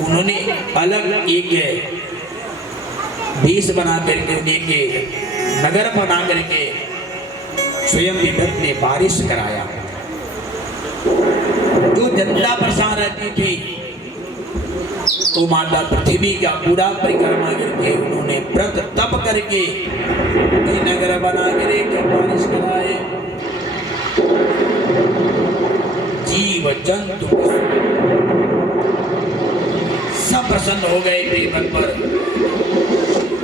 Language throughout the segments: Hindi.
उन्होंने अलग एक देश बना करके, एक नगर बना करके स्वयं विदर्भ में बारिश कराया। जो जनता परेशान रहती थी तो माता पृथ्वी का पूरा परिक्रमा करके उन्होंने व्रत तप करके नगर बना कर बारिश कराए। जीव जंतु सब प्रसन्न हो गए प्रेमक पर।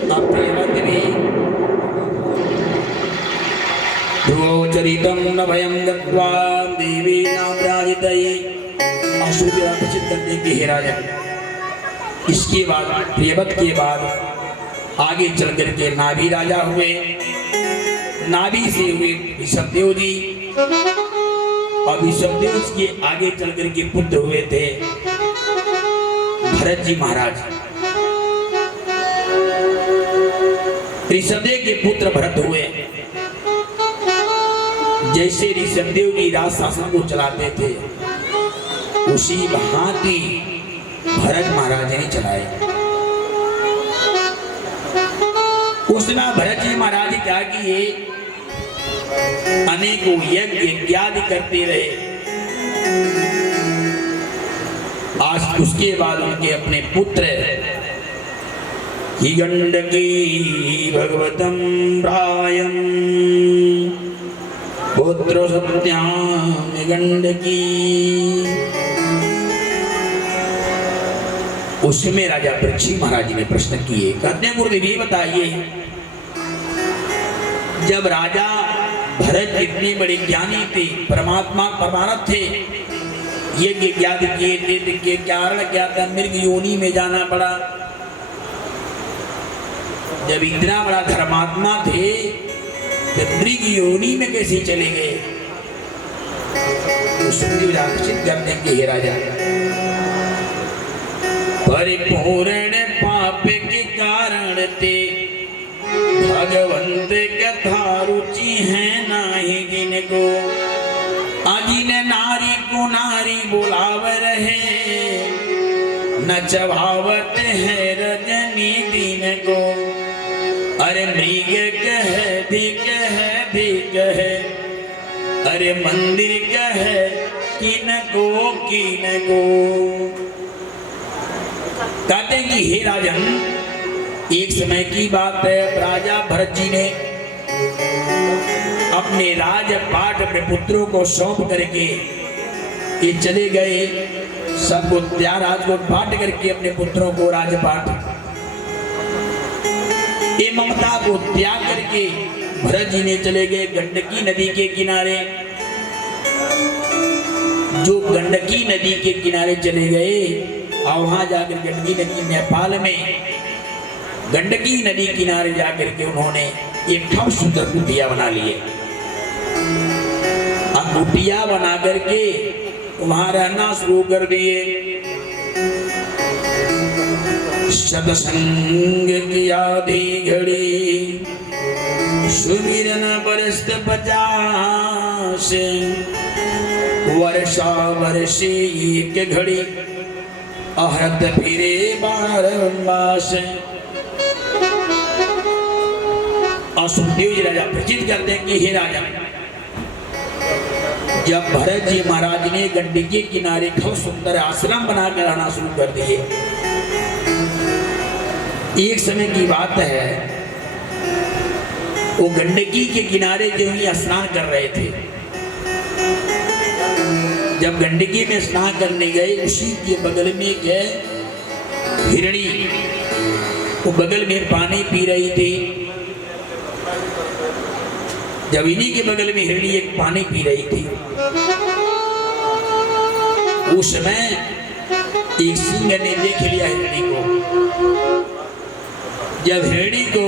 अब प्रेमक भी ध्रुवचरितं न भयं गत्वा देवी नामराजितये आशुद्या प्रसिद्ध करने के हे राजा। इसके बाद प्रियवत के बाद आगे चल करके नाभि राजा हुए। नाभि से हुए ऋषभदेव जी, और ऋषभदेव के आगे चल करके पुत्र हुए थे भरत जी महाराज। ऋषभदेव के पुत्र भरत हुए। जैसे ऋषभदेव जी राज शासन को चलाते थे उसी भांति भरत महाराज ने चलाए। उस समय भरत जी महाराज क्या किए, अनेकों यज्ञ इत्यादि करते रहे। आज उसके बाद उनके अपने पुत्र हिरण्यकी भगवतं प्रायं पुत्र सत्याम गंडकी, उसमें राजा परीक्षित महाराज ने प्रश्न किए। कहते हैं गुरुदेव ये बताइए, जब राजा भरत इतने बड़े ज्ञानी थे, परमात्मा परमानंद थे, यज्ञ इत्यादि किए थे, के कारण क्या था, मृग योनि में जाना पड़ा। जब इतना बड़ा धर्मात्मा थे तो मृग योनि में कैसे चले गए? तो सुखदेव आकर्षित करते हैं कि हे राजा, परिपूर्ण पाप के कारण ते भगवंत कथा रुचि है नाही जिनको, अजिन नारी को नारी बुलाव रहे, नचवावत है रजनी दिन को। अरे मृग कह धिक है, अरे मंदिर कह किन को। कहते कि हे राजन, एक समय की बात है, राजा भरत जी ने अपने राजपाट अपने पुत्रों को सौंप करके ये चले गए। सबको राज को बांट करके अपने पुत्रों को राजपाट, ये ममता को त्याग करके भरत जी ने चले गए गंडकी नदी के किनारे। जो गंडकी नदी के किनारे चले गए और वहां जाकर गंडकी नदी, नेपाल में गंडकी नदी किनारे जाकर के उन्होंने एक ठम सुंदर कुटिया बना लिए। अब कुटिया बना करके वहां रहना शुरू कर दिए। सत्संग की आधी घड़ी सुमिरन बरस्त 50, वर्षा वर्षे एक घड़ी आहत फिरे 12 मास। और सुखदेव जी राजा प्रचित करते हैं कि हे राजा, जब भरत जी महाराज ने गंडकी के किनारे खूब सुंदर आश्रम बनाकर रहना शुरू कर दिए, एक समय की बात है, वो गंडकी के किनारे जो ही स्नान कर रहे थे। जब गंडकी में स्नान करने गए, उसी के बगल में एक हिरणी, वो बगल में पानी पी रही थी। जब इन्हीं के बगल में हिरणी एक पानी पी रही थी, उस समय एक सिंह ने देख लिया हिरणी को। जब हिरणी को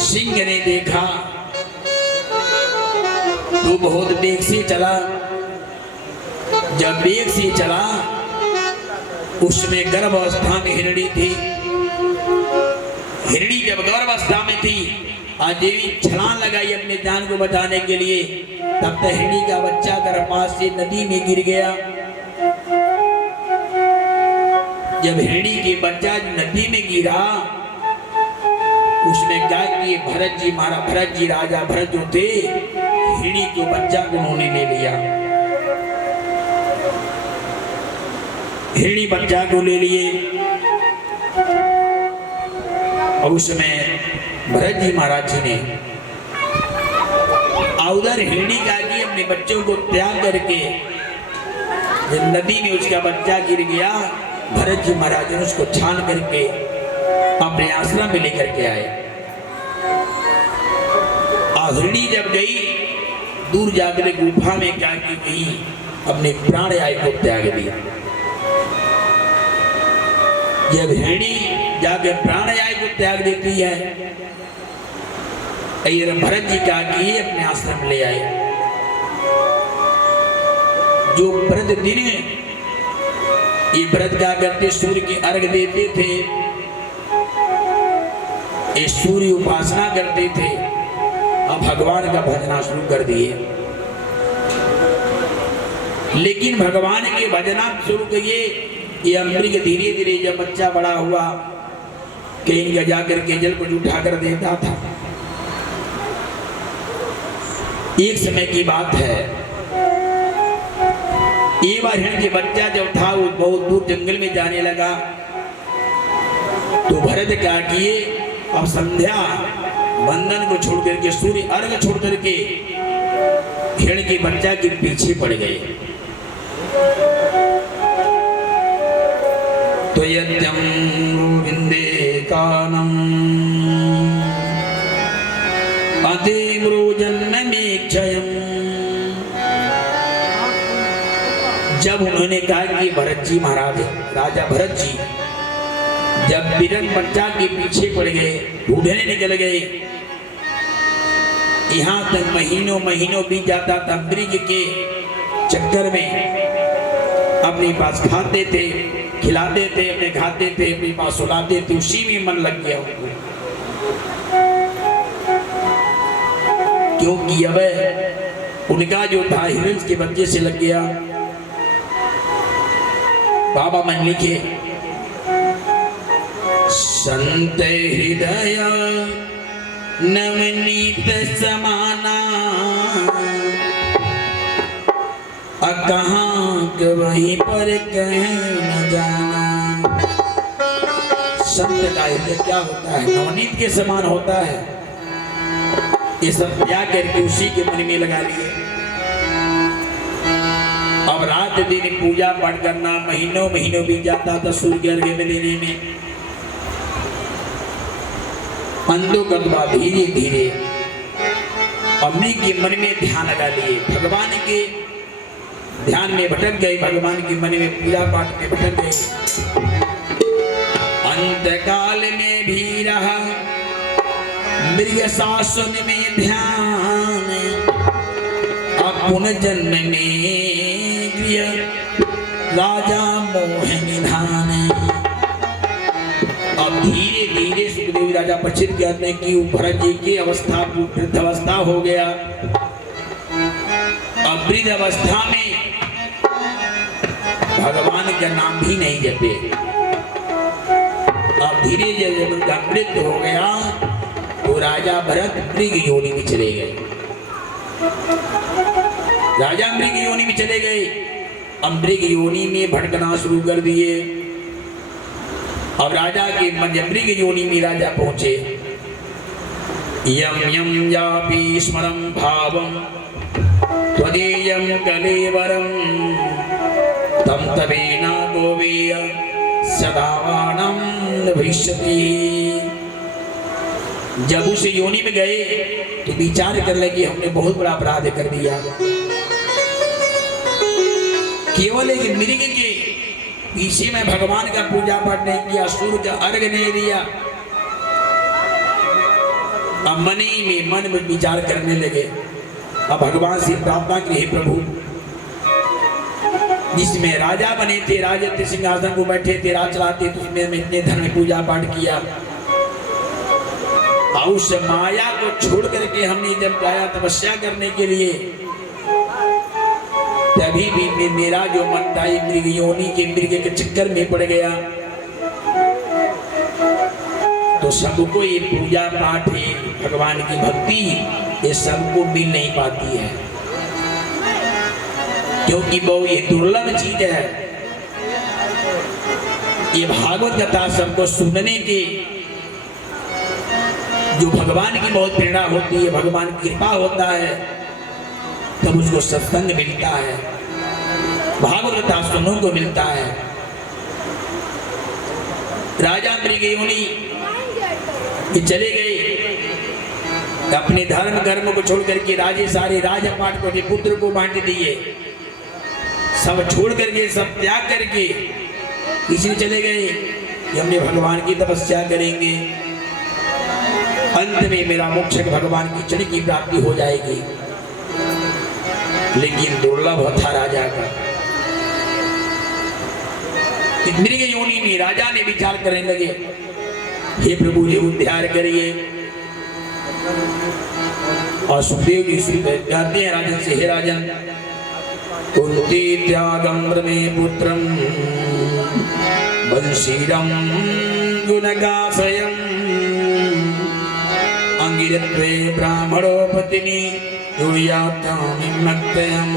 सिंह ने देखा तो बहुत वेग से चला। जब वेग से चला, उसमें गर्भावस्था में हिरणी थी। हिरणी जब गर्भावस्था में थी, आज देवी छलांग लगाई अपने जान को बचाने के लिए, तब तक हिरणी का बच्चा गर्भपात से नदी में गिर गया। जब हिरणी के बच्चा नदी में गिरा, उसने क्या कि भरत जी भरत जी राजा भरत जो थे, हिरणी के बच्चा को उन्होंने ले लिया, हिरणी बच्चा को ले लिए। और उसमें भरत जी महाराज जी ने उधर हिरणी का कि अपने बच्चों को त्याग करके नदी में उसका बच्चा गिर गया, भरत जी महाराज ने उसको छान करके अपने आश्रम में लेकर के आए। हिरणी जब गई दूर जाकर गुफा में क्या की गई, अपने प्राण आय को त्याग दिया। जब हिरणी जाकर प्राण आय को त्याग देती है, भरत जी क्या किए अपने आश्रम ले आए। जो प्रतिदिन ये व्रत क्या करते, सूर्य की अर्घ देते थे, ये सूर्य उपासना करते थे, अब भगवान का भजना शुरू कर दिए। लेकिन भगवान के भजना शुरू किए, ये अमृत धीरे धीरे जब बच्चा बड़ा हुआ, कहीं जाकर के जल को उठा कर देता था। एक समय की बात है, एक बार हिरण के बच्चा जब था वो बहुत दूर जंगल में जाने लगा, तो भरत क्या किए, अब संध्या बंधन को छोड़ करके, सूर्य अर्घ छोड़ करके हिरण के बच्चा के पीछे पड़ गए। तो यद्यं गोविंदे कानम अतिम्रो जन्ममेक्षयम्। जब उन्होंने कहा कि भरत जी महाराज, राजा भरत जी जब बिरन बच्चा के पीछे पड़ गए, ढूंढने निकल गए, यहाँ तक महीनों महीनों बीत जाता था, मृग के चक्कर में अपने पास खाते थे, खिलाते थे, अपने खाते थे, अपने पास सुलाते थे, उसी में मन लग गया उनको। क्योंकि अब उनका जो था हिरण के बच्चे से लग गया। बाबा मन लिखे, संत हृदय नवनीत समाना, कहाँ वहीं पर कहीं न जाना। संत का हृदय क्या होता है, नवनीत के समान होता है। ये सब क्या करके उसी के मन में लगा लिए। अब रात दिन पूजा पाठ करना, महीनों महीनों बीत जाता था सूर्य अर्घ में देने में। अंधोगतवा धीरे धीरे अम्मी के मन में ध्यान लगा लिए, भगवान के ध्यान में भटक गए, भगवान के मन में पूजा पाठ में भटक गए। अंतकाल में भी रहा मृग शासन में ध्यान, पुनर्जन्म में गृह राजा मोह निधान। अब धीरे धीरे सुखदेव राजा पश्चित कहते हैं कि भरत जी की अवस्था वृद्ध अवस्था हो गया। अब वृद्ध अवस्था में भगवान का नाम भी नहीं जपे। अब धीरे धीरे जब मृत्यु हो गया तो राजा भरत मृग योनि में चले गए। राजा मृग योनि में चले गए। अब मृग योनि में भटकना शुरू कर दिए। अब राजा के मृग योनि में राजा पहुंचे। यम यम यापि स्मरं भावं त्वदीयं कलेवरं तम तवेना गोवेय सदावानं भविष्यति। जब उस योनि में गए तो विचार कर लगे हमने बहुत बड़ा अपराध कर दिया। केवल एक मृग के पीछे में भगवान का पूजा पाठ नहीं किया, सूर्य का अर्घ नहीं दिया। अब मन में विचार करने लगे। अब भगवान से प्रार्थना की, हे प्रभु, जिसमें राजा बने थे, राजत्व सिंहासन को बैठे थे, राज चलाते थे, उसमें इतने धन में पूजा पाठ किया। और उस माया को छोड़ करके हमने जब आया तपस्या करने के लिए, तभी भी मेरा जो मन था मृग योनि के मृग के चक्कर में पड़ गया। तो सबको ये पूजा पाठ है, भगवान की भक्ति, ये सबको मिल नहीं पाती है, क्योंकि वो ये दुर्लभ चीज है। ये भागवत कथा सबको सुनने की, जो भगवान की बहुत प्रेरणा होती है, भगवान की कृपा होता है, तब उसको सत्संग मिलता है, भागवत कथा सुनने को मिलता है। राजा मृगयोनि ये चले गए अपने धर्म कर्म को छोड़ करके, राजे सारे राजपाट को अपने पुत्र को बांट दिए, सब छोड़ करके, सब त्याग करके इसलिए चले गए कि हमने भगवान की तपस्या करेंगे, अंत में मेरा मोक्ष भगवान की चरण की प्राप्ति हो जाएगी। लेकिन दुर्लभ था राजा का। मृगयोनि में राजा ने विचार करने लगे, हे प्रभु जी उद्धार करिए। और सुखदेव जी कहते हैं राजन से, हे राजन, कुंती त्यागम मे पुत्रम बंशीरम गुणगासयम अंगिरत्वे ब्राह्मणोपतिनी दुर्यात्यामिमक्तयम्।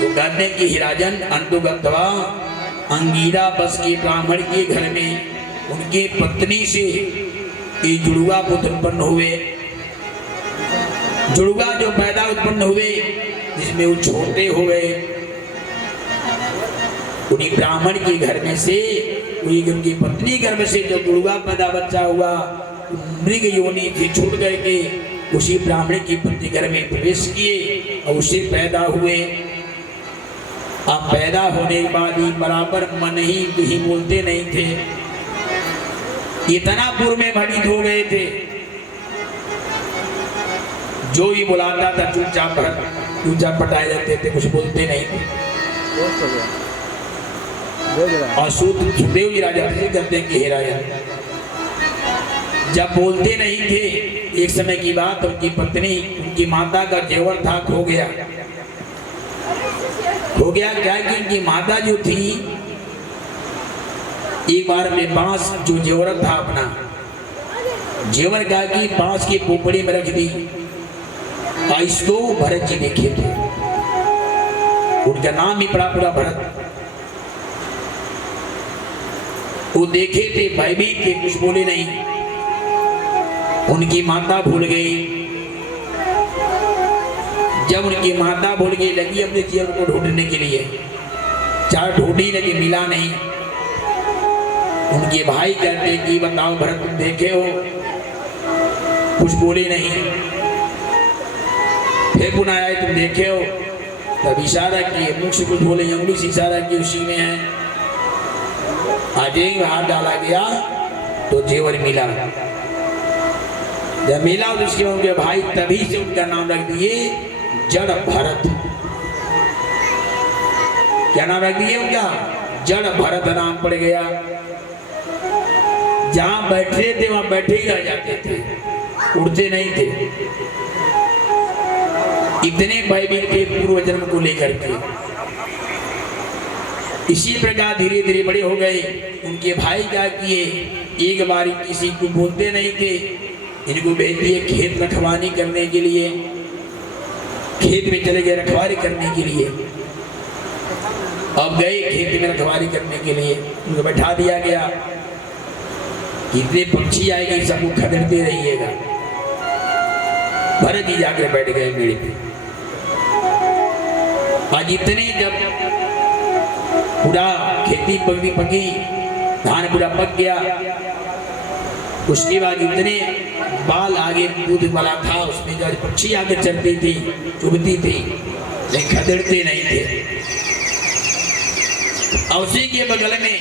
तो कहते हैं कि राजन, अंतुगत्वा अंगीरा बस के ब्राह्मण के घर में उनके पत्नी से ये जुड़वा पुत्र उत्पन्न हुए। जुड़वा जो पैदा उत्पन्न हुए, जिसमें वो छोटे हो गए, उन्हीं ब्राह्मण के घर में से, उनकी पत्नी गर्भ से जो जुड़वा पैदा बच्चा हुआ, मृगयोनि से छूट करके उसी ब्राह्मण की पत्नी घर में प्रवेश किए और उसे पैदा हुए। आप पैदा होने के बाद ही बराबर मन ही बोलते नहीं थे, इतना पूर्व में भ्रमित हो गए थे, जो भी बुलाता था चुपचाप पटाए जाते थे, कुछ बोलते नहीं थे। और सुखदेव जी राजा कहते हैं कि हे राजा, जब बोलते नहीं थे, एक समय की बात, उनकी पत्नी, उनकी माता का जेवर था खो गया। क्या कि उनकी माता जो थी, एक बार में बांस जो जेवर था अपना जेवर का की बांस की पोपड़ी में रख दी। इसको भरत जी देखे थे, उनका नाम ही पड़ा पूरा भरत। वो देखे थे, भयभीत थे, कुछ बोले नहीं। उनकी माता भूल गई। जब उनकी माता भूल गई, लगी अपने जीवन को ढूंढने के लिए, चार ढूंढी लगी, मिला नहीं। उनके भाई कहते कि बताओ भरत, तुम देखे हो? कुछ बोले नहीं। फिर पुनः आए, तुम देखे हो? तब इशारा किए, मुख से कुछ बोले, उंगली से इशारा किए, उसी में है। आज एक हाथ डाला गया तो जेवर मिला। जब मिला तो उसके उनके भाई तभी से उनका नाम रख दिए जड़ भरत। क्या नाम रख दिए उनका? जड़ भरत नाम पड़ गया। जहां बैठे थे वहां बैठे ही रह जाते थे, उड़ते नहीं थे। इतने भयभीत थे पूर्व जन्म को लेकर के। इसी प्रकार धीरे धीरे बड़े हो गए। उनके भाई क्या किए, एक बार किसी को बोलते नहीं थे, इनको भेज दिए खेत रखवाली करने के लिए। खेत में चले गए रखवाली करने के लिए। अब गए खेत में रखवाली करने के लिए, उनको बैठा दिया गया, कितने पक्षी आएंगे सबको खदेड़ते रहिएगा। भरत जी जाकर बैठ गए मेरे पे। आज इतने जब पूरा खेती पकी, धान पूरा पक गया, उसके बाद इतने बाल आगे दूध वाला था, उसमें जो पक्षी आगे चलती थी, चुभती थी, लेकिन खदेड़ते नहीं थे। और उसी के बगल में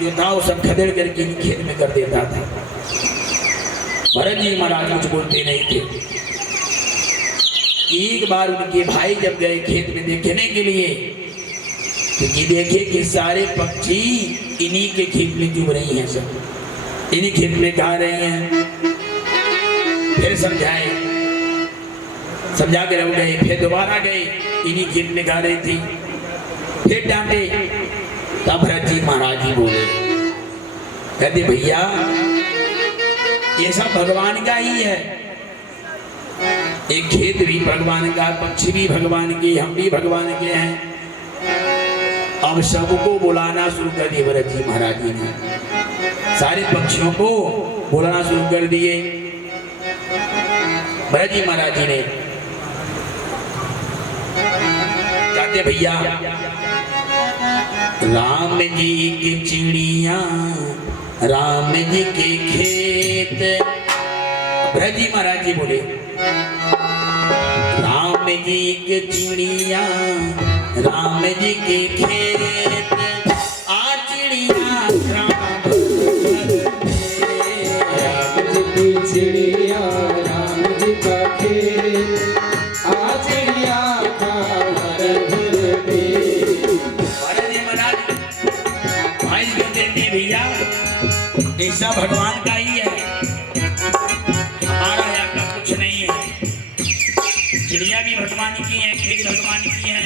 जो था वो सब खदेड़ करके खेत में कर देता था। भरत जी महाराज कुछ बोलते नहीं थे। एक बार उनके भाई जब गए खेत में देखने के लिए, तो ये देखे कि सारे पक्षी इन्हीं के खेत में चुभ रही हैं, सब इन्हीं खेत में खा रही हैं। फिर समझाए, समझा के रह गए। फिर दोबारा गए, इन्हीं खेत में खा रही थी। फिर डांटे, तब भरत जी महाराज जी बोले, कहते भैया ये सब भगवान का ही है, एक खेत भी भगवान का, पक्षी भी भगवान के, हम भी भगवान के हैं। अब सबको बुलाना शुरू कर दिए भरत जी महाराज जी ने, सारे पक्षियों को बुलाना शुरू कर दिए भरत जी महाराज जी ने। कहते भैया राम जी की चिड़िया, राम जी के खेत, भरत जी महाराज जी बोले राम जी के चिड़िया, राम जी के खेत, आ चिड़िया राम जी की चिड़िया, राम जी का खेत, आ चिड़िया का भर दे। भाई कहते थे भैया ऐसा भगवान का ही है, हमारा यहाँ का कुछ नहीं है। चिड़िया भी भगवान की है, खेत भगवान की है,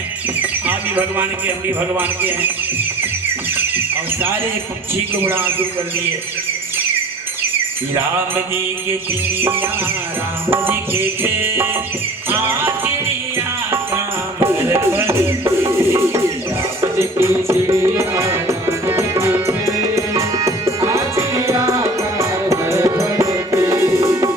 आप भी भगवान के, हम भी भगवान के हैं। और सारे पक्षी को उड़ाना शुरू कर दिए। राम जी के चिड़िया, राम जी के खेत, आ चिड़िया